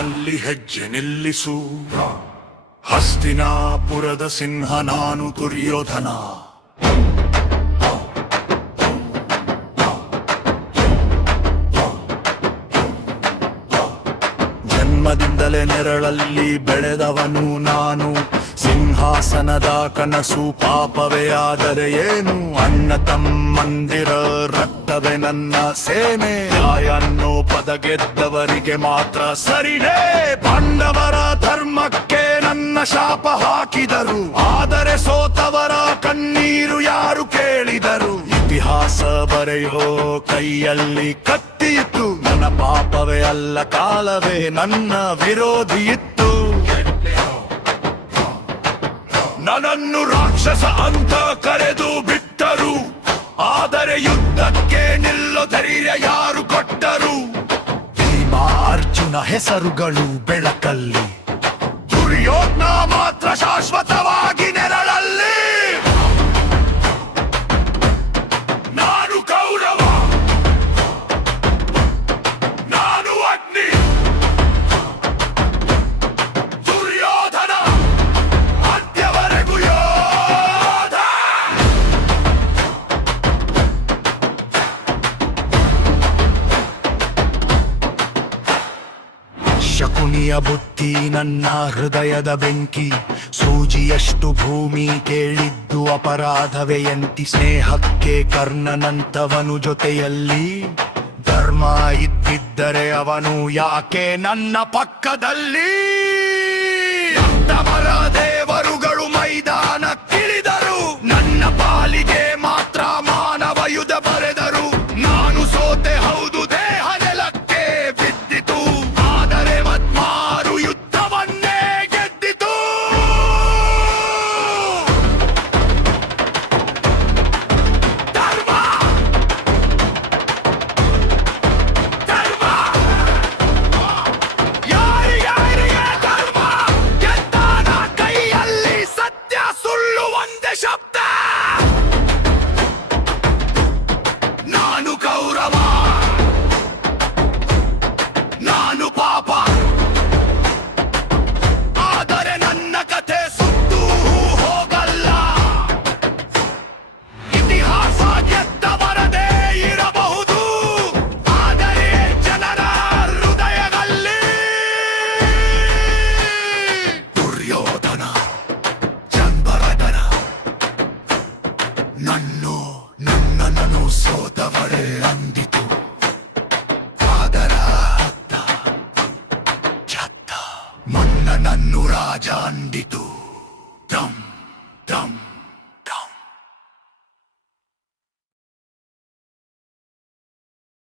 ಬದುಕಿನಲ್ಲಿ ಹೆಜ್ಜೆ ನಿಲ್ಲಿಸು. ಹಸ್ತಿನಾಪುರದ ಸಿಂಹ ನಾನು ದುರ್ಯೋಧನ. ಜನ್ಮದಿಂದಲೇ ನೆರಳಲ್ಲಿ ಬೆಳೆದವನು ನಾನು. ಸಿಂಹಾಸನದ ಕನಸು ಪಾಪವೇ ಆದರೆ ಏನು? ಅಣ್ಣ ತಮ್ಮಂದಿರ ರಕ್ತವೇ ನನ್ನ ಸೇನೆ. ಅನ್ನೋ ಪದ ಗೆದ್ದವರಿಗೆ ಮಾತ್ರ ಸರಿನೇ. ಪಾಂಡವರ ಧರ್ಮಕ್ಕೆ ನನ್ನ ಶಾಪ ಹಾಕಿದರು, ಆದರೆ ಸೋತವರ ಕಣ್ಣೀರು ಯಾರು ಕೇಳಿದರು? ಇತಿಹಾಸ ಬರೆಯೋ ಕೈಯಲ್ಲಿ ಕತ್ತಿಯಿತ್ತು, ನನ್ನ ಪಾಪವೇ ಅಲ್ಲ ಕಾಲವೇ ನನ್ನ ವಿರೋಧಿ ಇತ್ತು. ನನ್ನನ್ನು ರಾಕ್ಷಸ ಅಂತ ಕರೆದು ಬಿಟ್ಟರು, ಆದರೆ ಯುದ್ಧಕ್ಕೆ ನಿಲ್ಲೋ ಧೈರ್ಯ ಯಾರು ಕೊಟ್ಟರು? ಭೀಮ ಅರ್ಜುನ ಹೆಸರುಗಳು ಬೆಳಕಲ್ಲಿ, ದುರ್ಯೋಧನ ಮಾತ್ರ ಶಾಶ್ವತವಾಗಿ ನೆರಳಲ್ಲಿ. ನಾನು ಕೌರವ, ನಾನು ಅಗ್ನಿ, ದುರ್ಯೋಧನ ಅಂತ್ಯವರೆಗೂ ಯೋಧ. ಶಕುನಿಯ ಬುದ್ಧಿ ನನ್ನ ಹೃದಯದ ಬೆಂಕಿ, ಸೂಜಿಯಷ್ಟು ಭೂಮಿ ಕೇಳಿದ್ದು ಅಪರಾಧವೇ ಎಂತಿ. ಸ್ನೇಹಕ್ಕೆ ಕರ್ಣನಂತವನು ಜೊತೆಯಲ್ಲಿ, ಧರ್ಮ ಇದ್ದಿದ್ದರೆ ಅವನು ಯಾಕೆ ನನ್ನ ಪಕ್ಕದಲ್ಲಿ? ತಮರ ದೇವರುಗಳು ಮೈದಾನಕ್ಕಿಳಿದರು, ನನ್ನ ಪಾಲಿಗೆ ಮಾತ್ರ ಮಾನವ ಯುದ್ಧ ಬರೆದರು. ನಾನು ಸೋತೆ ಹೌದು, ದೇಹ ನೆಲಕ್ಕೆ ಬಿದ್ದಿತು, ಆದರೆ ಮತ್ಮಾರು ಯುದ್ಧವನ್ನೇ ಗೆದ್ದಿತು. ಧರ್ಮ ಧರ್ಮ ಯಾರಿಗಾರಿಗೆ ಧರ್ಮ ಗೆದ್ದಾನ ಕೈಯಲ್ಲಿ ಸತ್ಯ ಸುಳ್ಳು ಒಂದೇ ಶಬ್ದ. ನಾನು ಕೌರವ, ನಾನು ಪಾಪ, ಆದರೆ ನನ್ನ ಕಥೆ ಸುಟ್ಟು ಹೋಗಲ್ಲ. ಇತಿಹಾಸ ಗೆದ್ದವರದೇ ಇರಬಹುದು, ಆದರೆ ಜನರ ಹೃದಯದಲ್ಲಿ. ದುರ್ಯೋಧನ ಚಂಬರದನ ನನ್ನನ್ನು ಸೋತವರೇ ಅಂದಿತು, ಆದರ ಹತ್ತ ಚತ್ತ ನನ್ನನ್ನು ರಾಜ ಅಂದಿತು. ದಮ್ ದಮ್